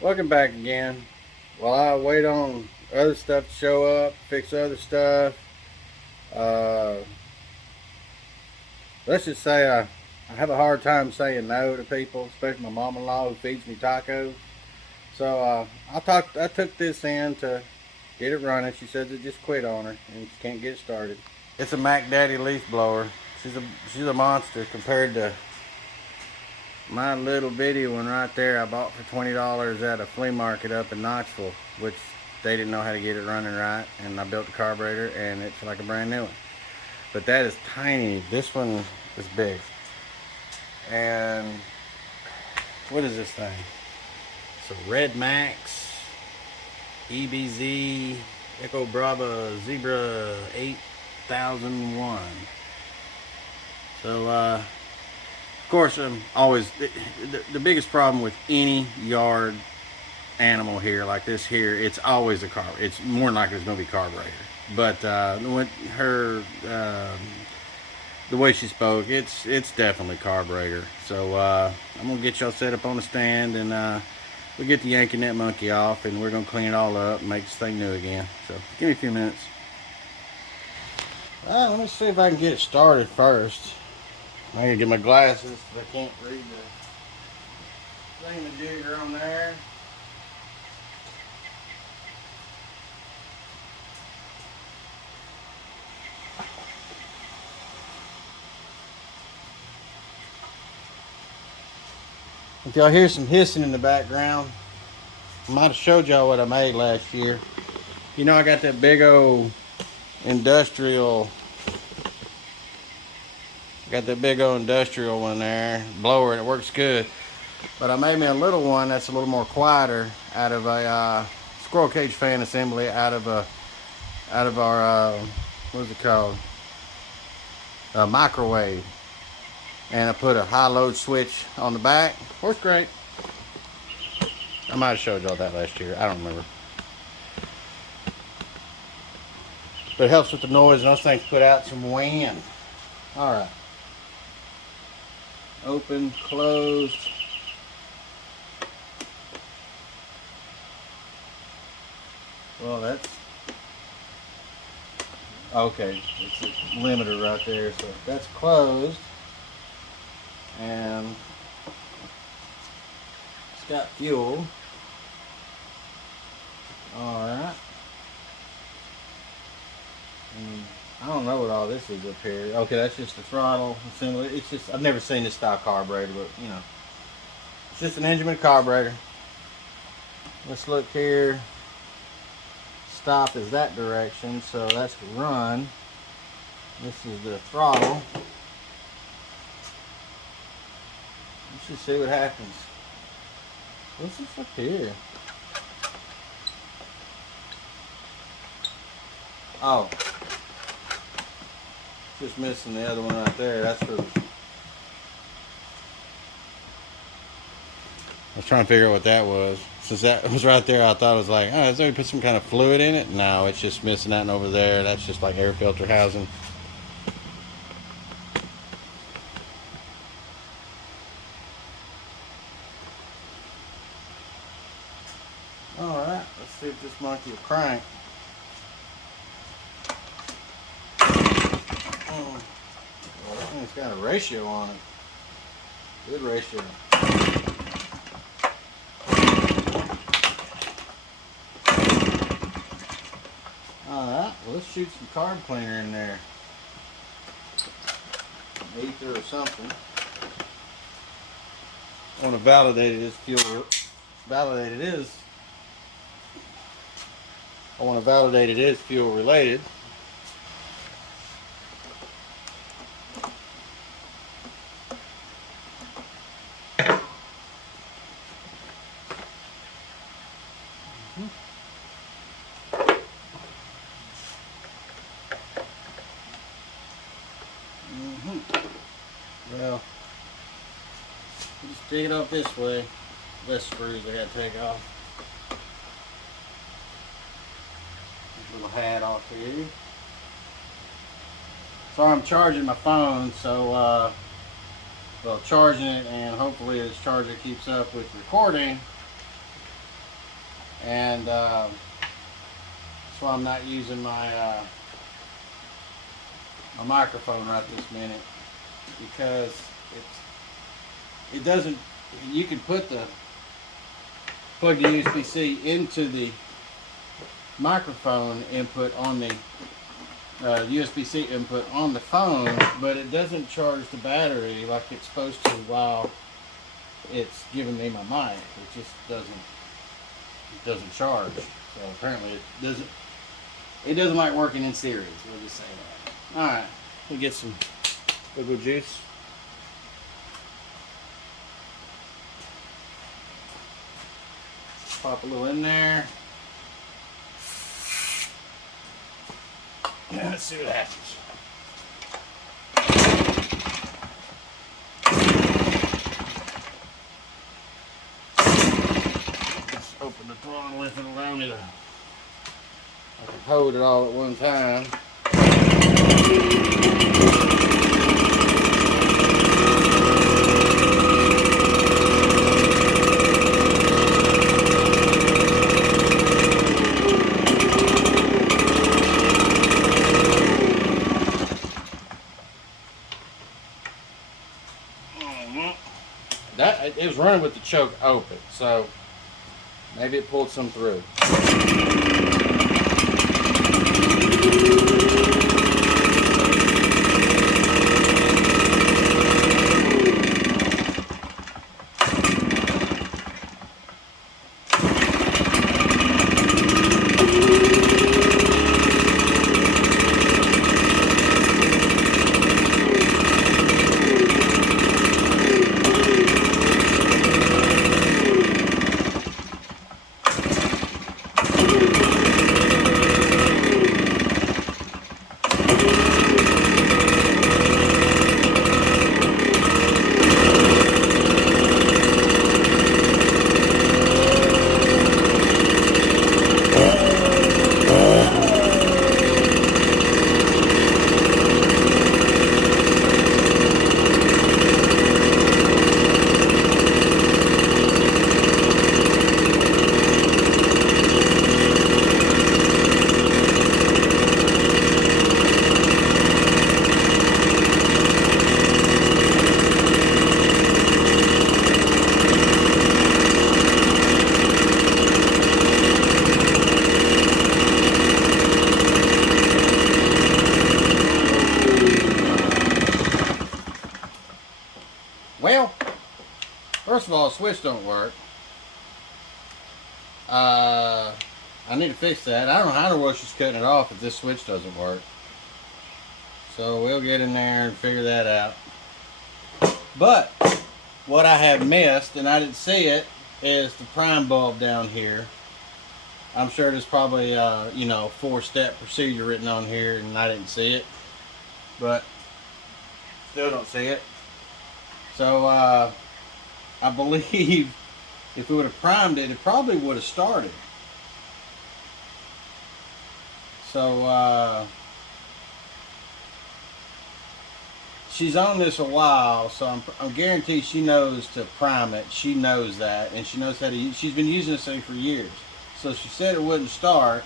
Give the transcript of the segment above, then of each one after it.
Welcome back again. While I wait on other stuff to show up, fix other stuff, uh, let's just say I have a hard time saying no to people, especially my mom-in-law who feeds me tacos. So I took this in to get it running. She says it just quit on her and she can't get it started. It's a Mac Daddy leaf blower. She's a monster compared to my little bitty one right there I bought for $20 at a flea market up in Knoxville, which they didn't know how to get it running right, and I built the carburetor and it's like a brand new one. But that is tiny. This one is big. And what is this thing? It's a RedMax EBZ Echo Bravo Zebra 8001. So of course, always the biggest problem with any yard animal here, like this here, it's always a carb. It's more than likely it's going to be carburetor. But when her the way she spoke, it's definitely carburetor. So I'm gonna get y'all set up on the stand, and we'll get the Yankee Net Monkey off, and we're gonna clean it all up and make this thing new again. So give me a few minutes. Let me see if I can get it started first. I gotta get my glasses because I can't read the thingamajigger on there. If y'all hear some hissing in the background, I might have showed y'all what I made last year. You know, I got that big old industrial one there, blower, and it works good. But I made me a little one that's a little more quieter out of a squirrel cage fan assembly out of our what is it called? A microwave. And I put a high load switch on the back. Works great. I might have showed y'all that last year. I don't remember. But it helps with the noise, and those things put out some wind. All right. Open, closed. Well, that's okay. It's a limiter right there, so that's closed, and it's got fuel. All right. And I don't know what all this is up here. Okay, that's just the throttle assembly. It's just, I've never seen this style carburetor, but you know, it's just an engine with a carburetor. Let's look here. Stop is that direction, so that's run. This is the throttle. Let's just see what happens. What's this up here? Oh, just missing the other one right there. That's for. I was trying to figure out what that was. Since that was right there, I thought it was like, oh, is there put some kind of fluid in it? No, it's just missing that one over there. That's just like air filter housing. All right, let's see if this monkey will crank. Oh, well, that thing's got a ratio on it. Good ratio. Alright, well, let's shoot some carb cleaner in there. Ether or something. I want to validate it is fuel. Validate it is. I want to validate it is fuel related. Well, just take it off this way. Less screws I gotta take off. This little hat off here. Sorry, I'm charging my phone, so well, charging it, and hopefully this charger keeps up with recording. and that's why I'm not using my my microphone right this minute, because it doesn't. You can plug the USB-C into the microphone input on the USB-C input on the phone, but it doesn't charge the battery like it's supposed to while it's giving me my mic. It just doesn't charge. So apparently it doesn't like working in series. We'll just say that. All right, we'll get some liquid juice. Pop a little in there. Yeah, let's see what happens. Let's open the throttle if it'll allow me to. I can hold it all at one time. It was running with the choke open, so maybe it pulled some through. Well, first of all, the switch don't work. I need to fix that. I don't know how the world she's cutting it off if this switch doesn't work. So we'll get in there and figure that out. But what I have missed, and I didn't see it, is the prime bulb down here. I'm sure there's probably you know, 4-step procedure written on here, and I didn't see it. But still don't see it. So I believe if we would have primed it, it probably would have started. So she's on this a while, so I'm guaranteed she knows to prime it. She knows that, and she knows how to use. She's been using this thing for years. So she said it wouldn't start.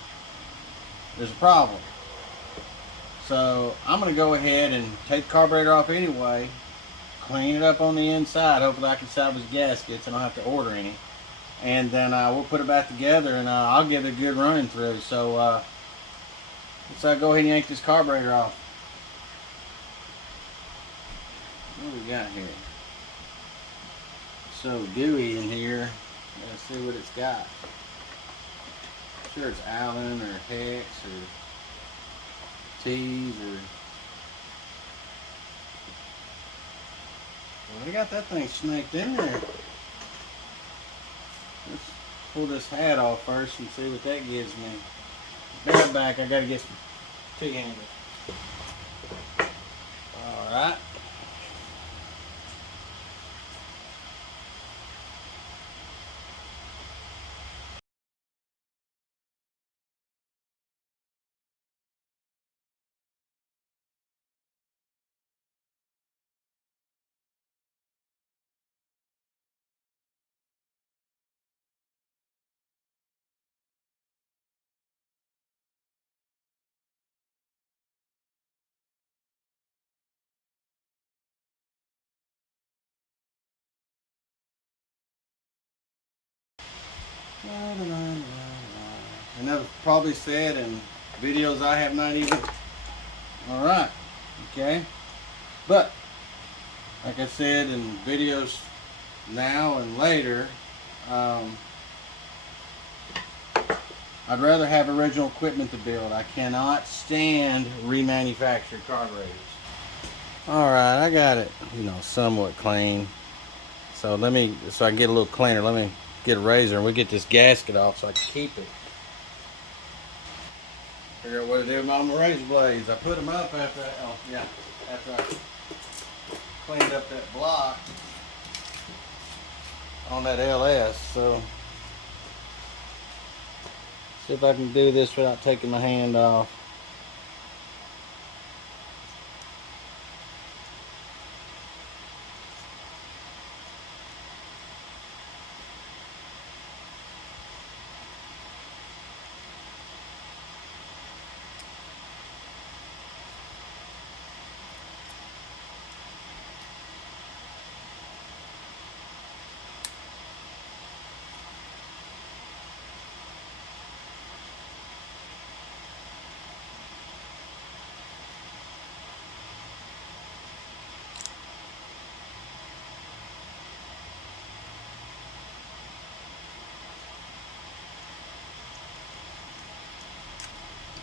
There's a problem. So I'm going to go ahead and take the carburetor off anyway, clean it up on the inside. Hopefully I can salvage gaskets. I don't have to order any. And then we'll put it back together, and I'll give it a good running through. So let's go ahead and yank this carburetor off. What do we got here? So gooey in here. Let's see what it's got. I'm sure it's Allen or Hex or T's or. Well, we got that thing snaked in there. Let's pull this hat off first and see what that gives me. Be right back. I gotta get some T-handles. All right. And I've probably said in videos I have not even. Alright, okay. But, like I said in videos now and later, I'd rather have original equipment to build. I cannot stand remanufactured carburetors. Alright, I got it, somewhat clean. So so I can get a little cleaner, let me get a razor and we'll get this gasket off so I can keep it. Figure out what to do with my razor blades. I put them up after I cleaned up that block on that LS. So see if I can do this without taking my hand off.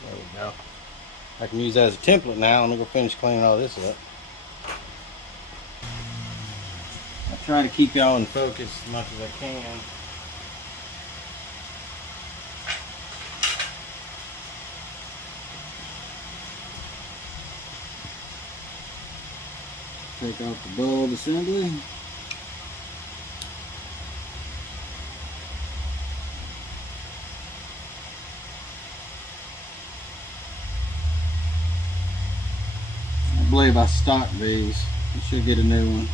There we go. I can use that as a template now. Let me go finish cleaning all this up. I try to keep y'all in focus as much as I can. Take off the bulb assembly. I believe I stocked these. You should get a new one.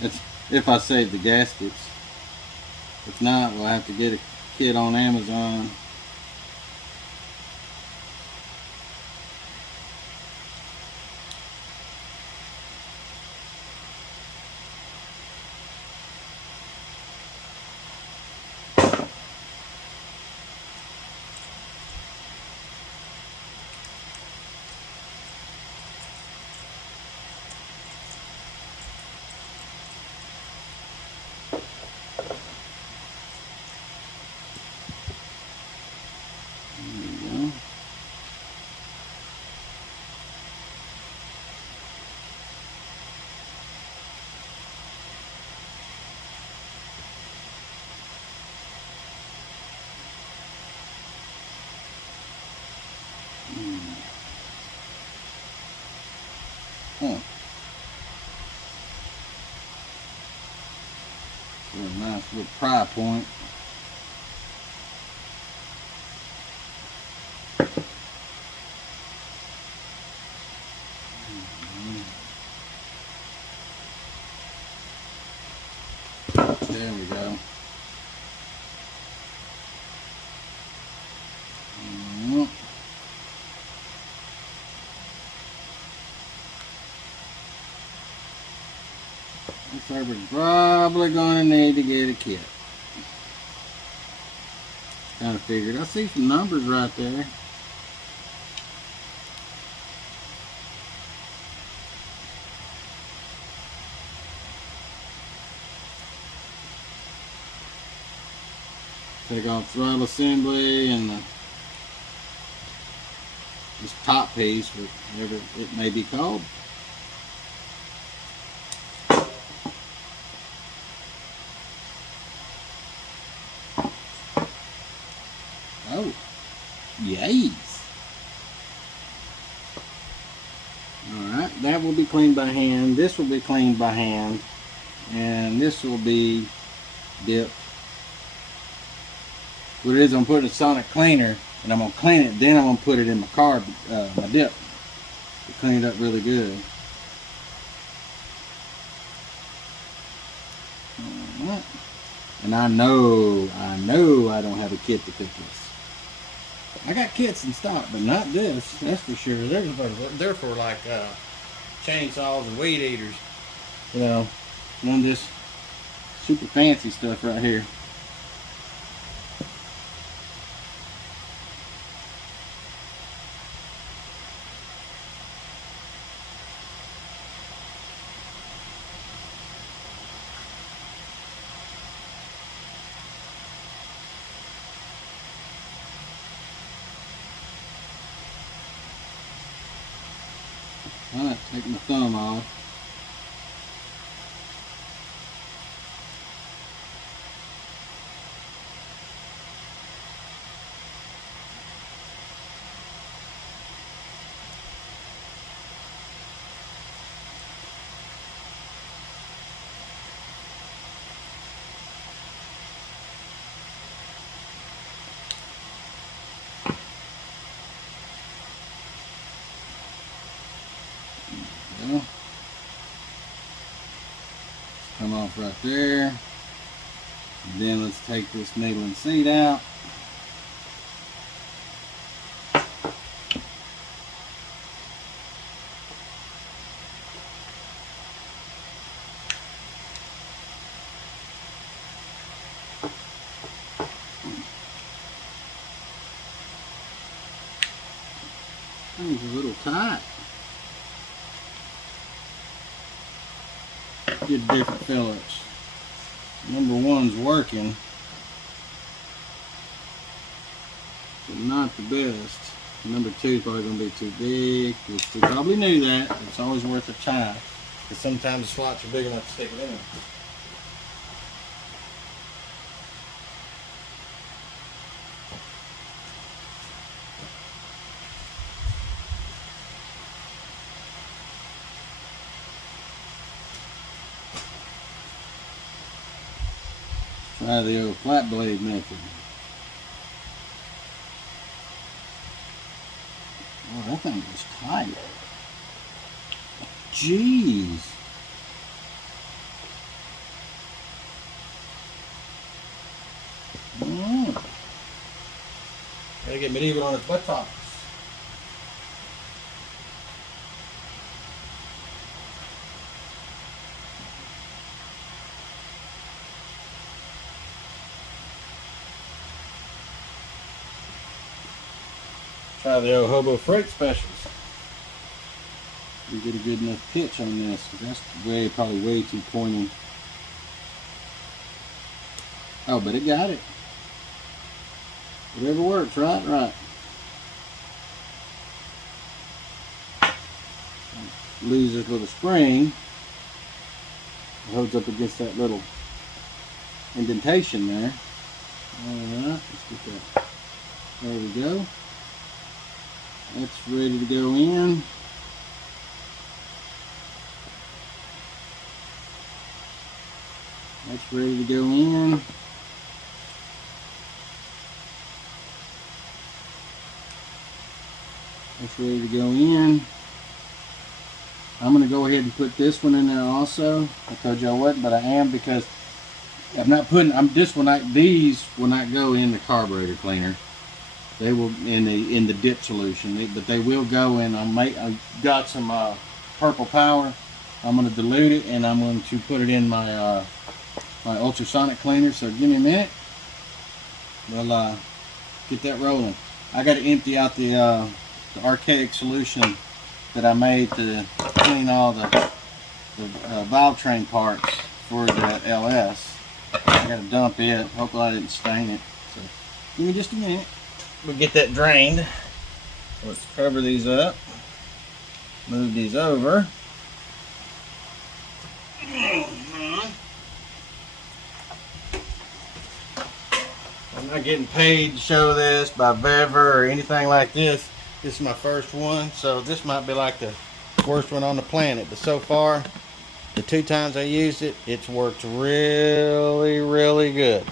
That's if I save the gaskets. If not, we'll have to get a kit on Amazon. A nice little pry point. There we go. Looks like we're probably gonna need to get a kit. Kind of figured. I see some numbers right there. Take off throttle assembly and this top piece, whatever it may be called. Oh, yes. Alright, that will be cleaned by hand. This will be cleaned by hand. And this will be dipped. What it is, I'm putting a sonic cleaner and I'm going to clean it, then I'm going to put it in my carb, my dip to clean it up really good. Alright. And I know I don't have a kit to fit this. I got kits in stock, but not this, that's for sure. They're for like chainsaws and weed eaters. You know, none of this super fancy stuff right here. Alright, take my thumb off. Well, come off right there. And then let's take this needle and seat out. Thing's a little tight. Get different fillets. Number one's working, but not the best. Number two is probably going to be too big, which we probably knew that. It's always worth a try, because sometimes the slots are big enough to stick it in. Try the old flat blade method. Oh, that thing was tight. Jeez. Gotta get medieval on its buttocks. Try the old hobo freight specials. You get a good enough pitch on this. That's probably way too pointy. Oh, but it got it. Whatever works, right? Right. Lose this little spring. It holds up against that little indentation there. Alright, let's get that. There we go. That's ready to go in. That's ready to go in. That's ready to go in. I'm going to go ahead and put this one in there also. I told you I wasn't, but I am, because I'm not putting. These will not go in the carburetor cleaner. They will in the dip solution, but they will go in. I've got some purple power. I'm going to dilute it, and I'm going to put it in my my ultrasonic cleaner. So give me a minute. We'll get that rolling. I got to empty out the archaic solution that I made to clean all the valve train parts for the LS. I got to dump it. Hopefully I didn't stain it. So give me just a minute. We'll get that drained. Let's cover these up. Move these over. I'm not getting paid to show this by Vever or anything like this. This is my first one, so this might be like the worst one on the planet. But so far, the 2 times I used it, it's worked really, really good.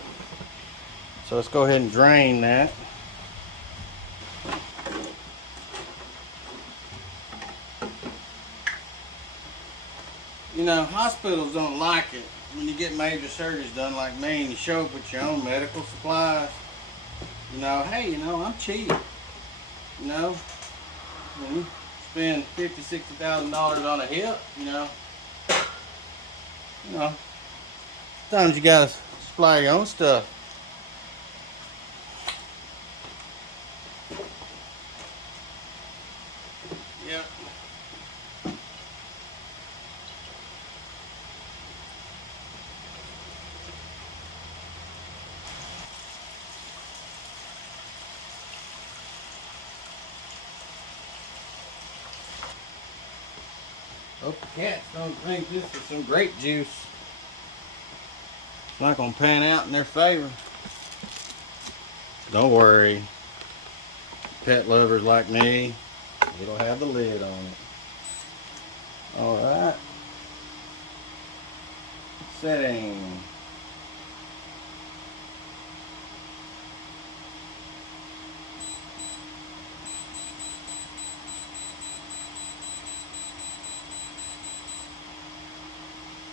So let's go ahead and drain that. You know, hospitals don't like it when you get major surgeries done like me and you show up with your own medical supplies. You know, hey, you know, I'm cheap. You know, when you spend $50,000-$60,000 on a hip, you know. Sometimes you gotta supply your own stuff. Yep. Hope the cats don't think this is some grape juice. It's not gonna pan out in their favor. Don't worry. Pet lovers like me, it'll have the lid on it. Alright. Setting.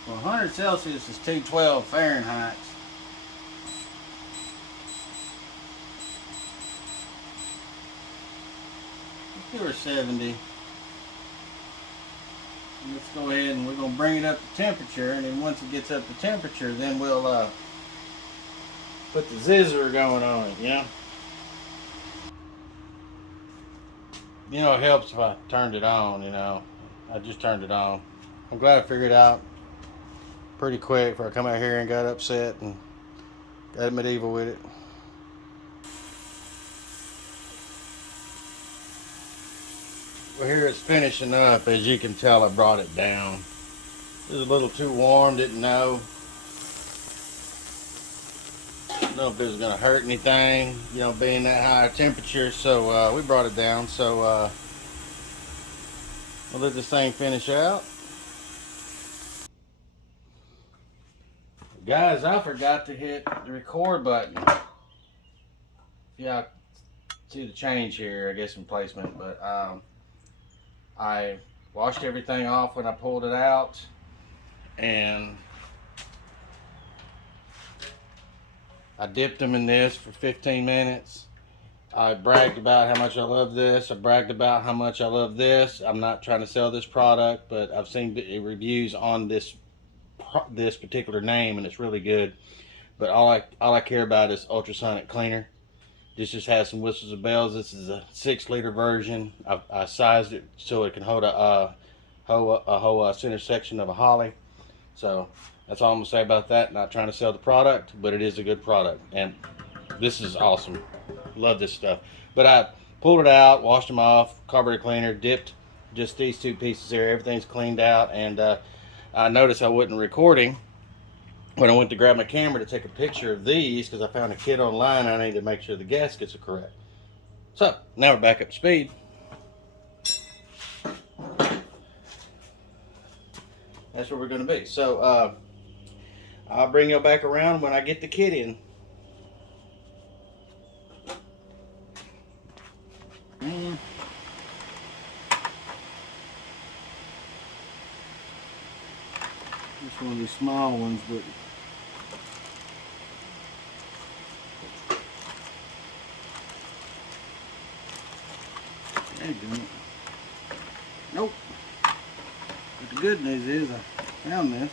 Well, 100 Celsius is 212 Fahrenheit. Let's do her 70. Let's go ahead and we're going to bring it up to temperature, and then once it gets up to temperature, then we'll put the zizzer going on it, yeah? You know, it helps if I turned it on, you know. I just turned it on. I'm glad I figured it out pretty quick before I come out here and got upset and got medieval with it. Well, here it's finishing up. As you can tell, I brought it down. It was a little too warm, didn't know. Didn't know if it was going to hurt anything, you know, being that high temperature. So we brought it down. So we'll let this thing finish out. Guys, I forgot to hit the record button. Yeah, see the change here, I guess, in placement, but I washed everything off when I pulled it out, and I dipped them in this for 15 minutes. I bragged about how much I love this. I bragged about how much I love this. I'm not trying to sell this product, but I've seen reviews on this particular name, and it's really good. But all I care about is ultrasonic cleaner. This just has some whistles and bells. This is a 6-liter version. I sized it so it can hold a whole center section of a holly. So that's all I'm gonna say about that. Not trying to sell the product, but it is a good product, and this is awesome. Love this stuff. But I pulled it out, washed them off, carburetor cleaner, dipped just these 2 pieces here. Everything's cleaned out, and I noticed I wasn't recording when I went to grab my camera to take a picture of these, because I found a kit online. I need to make sure the gaskets are correct. So now we're back up to speed. That's where we're going to be. So I'll bring you back around when I get the kit in. It's one of these small ones, but there you go. Nope. But the good news is I found this.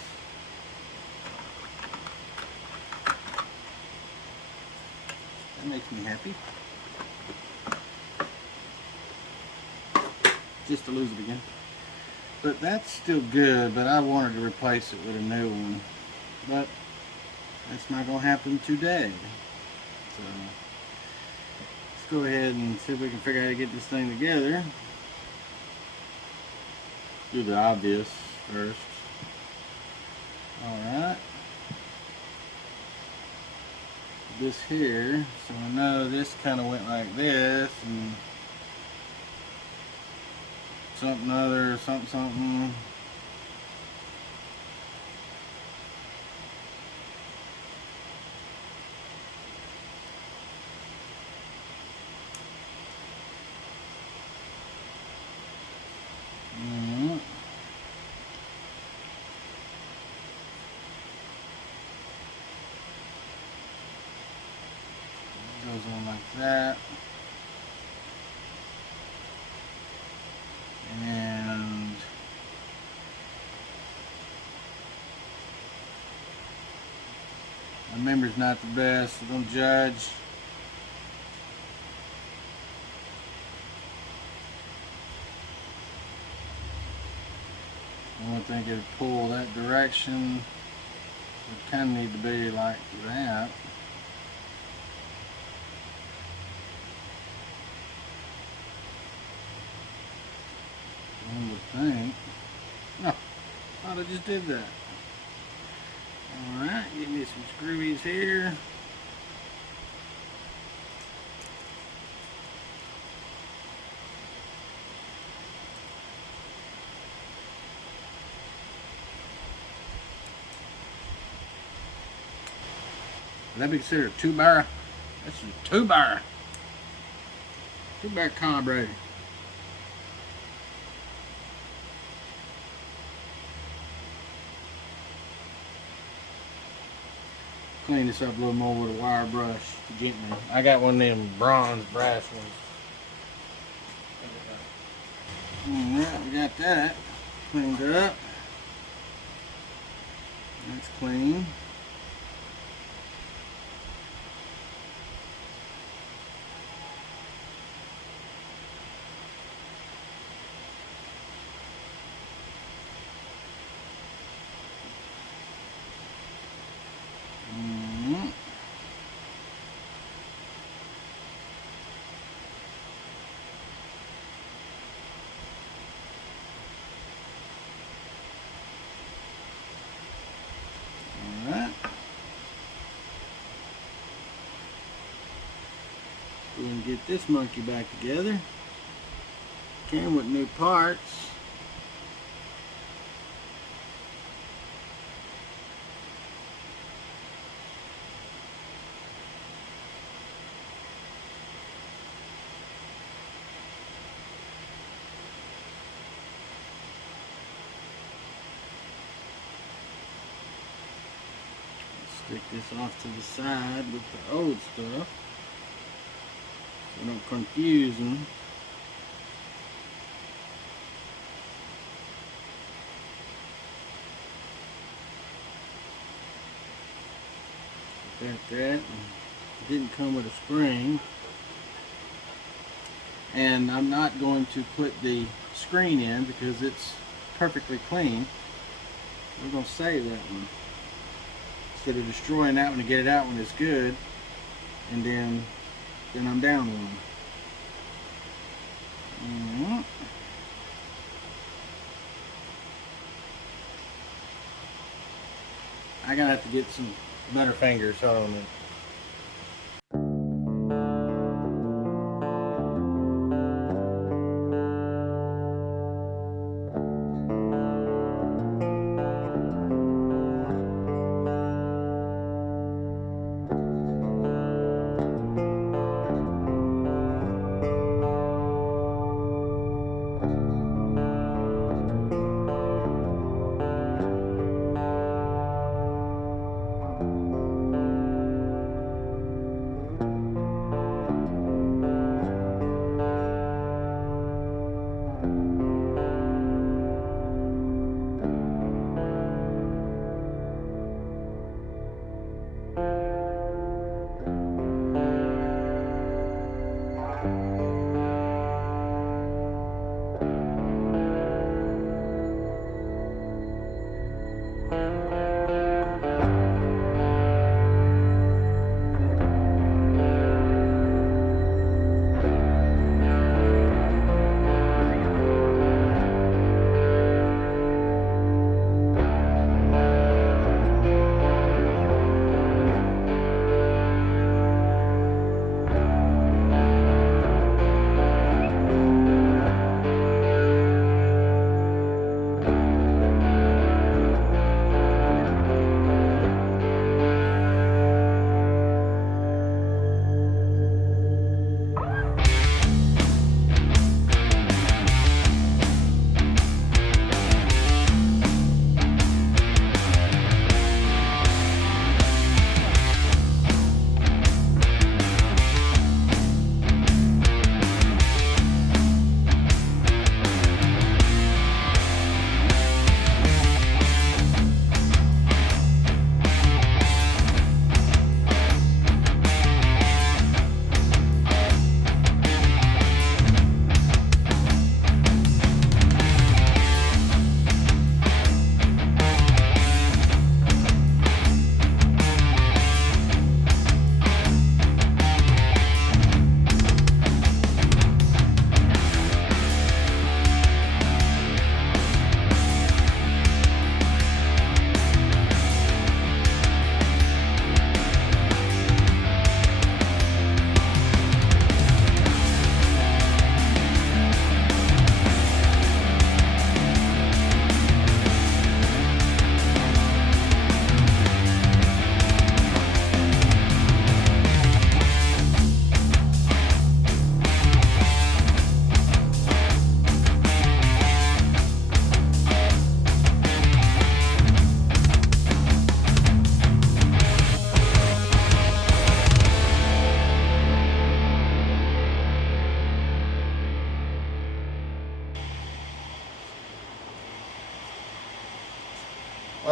That makes me happy. Just to lose it again. But that's still good, but I wanted to replace it with a new one. But that's not going to happen today. So let's go ahead and see if we can figure out how to get this thing together. Do the obvious first. Alright. This here, so I know this kind of went like this, and something other, something. Goes on like that. And my memory's not the best, so don't judge. I don't think it'd pull that direction. It kind of need to be like that. One would think. No, thought I just did that. Alright, give me some screwies here. That be considered a 2-bar? That's a 2-bar. 2-bar carburetor. Clean this up a little more with a wire brush gently. I got one of them bronze brass ones. Alright, we got that cleaned up. That's clean. We're going to get this monkey back together. Came with new parts. Stick this off to the side with the old stuff. So don't confuse them. Got that. It didn't come with a spring. And I'm not going to put the screen in because it's perfectly clean. We're going to save that one. Instead of destroying that one to get it out when it's good, and then I'm down one. I'm gonna have to get some better fingers on it.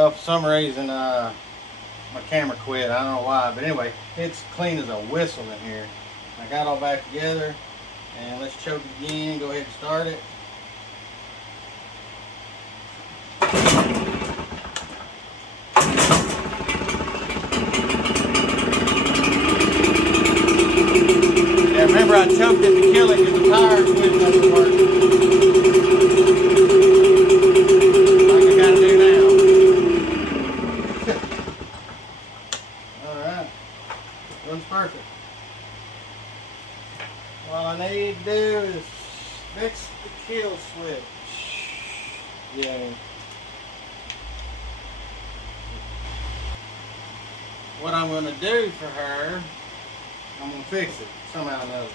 Well, for some reason, my camera quit. I don't know why, but anyway, it's clean as a whistle in here. I got it all back together, and let's choke it again. Go ahead and start it. Yeah, remember I choked it to kill it because the tire switch doesn't work. Like I gotta do now. Alright. Runs perfect. All I need to do is fix the kill switch. Yeah. What I'm going to do for her, I'm going to fix it somehow or another.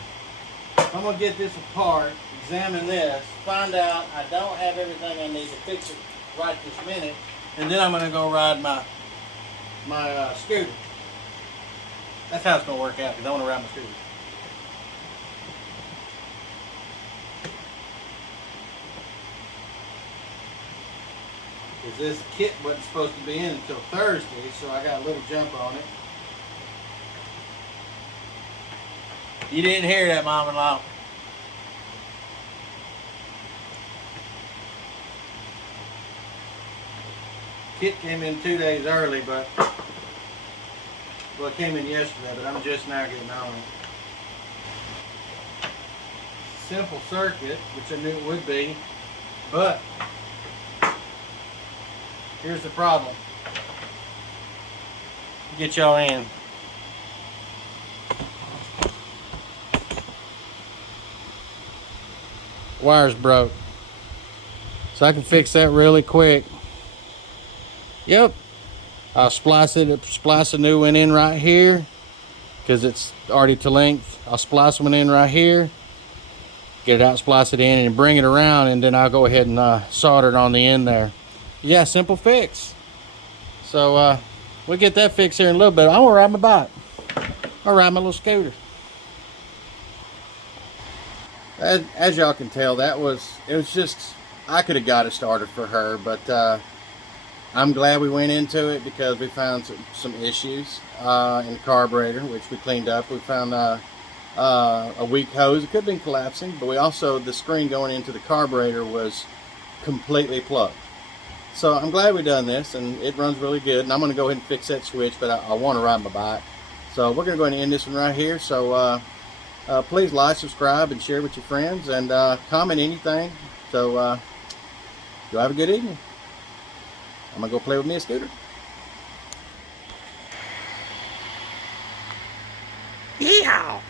I'm going to get this apart, examine this, find out I don't have everything I need to fix it right this minute, and then I'm going to go ride my scooter. That's how it's going to work out, because I want to ride my scooter. Because this kit wasn't supposed to be in until Thursday, so I got a little jump on it. You didn't hear that, Mom-in-law. Kit came in 2 days early, but well, it came in yesterday, but I'm just now getting on it. Simple circuit, which I knew it would be, but here's the problem. Get y'all in. Wire's broke. So I can fix that really quick. Yep. I'll splice a new one in right here because it's already to length. I'll splice one in right here, get it out, splice it in, and bring it around, and then I'll go ahead and solder it on the end there. Yeah, simple fix. So we'll get that fixed here in a little bit. I want to ride my bike. I'll ride my little scooter. As y'all can tell, it was just, I could have got it started for her, but I'm glad we went into it because we found some issues in the carburetor, which we cleaned up. We found a weak hose. It could have been collapsing, but we also, the screen going into the carburetor was completely plugged. So I'm glad we done this, and it runs really good. And I'm going to go ahead and fix that switch, but I want to ride my bike. So we're going to go ahead and end this one right here. So please like, subscribe, and share with your friends, and comment anything. So you'll have a good evening. I'm going to go play with me a scooter. Yeehaw!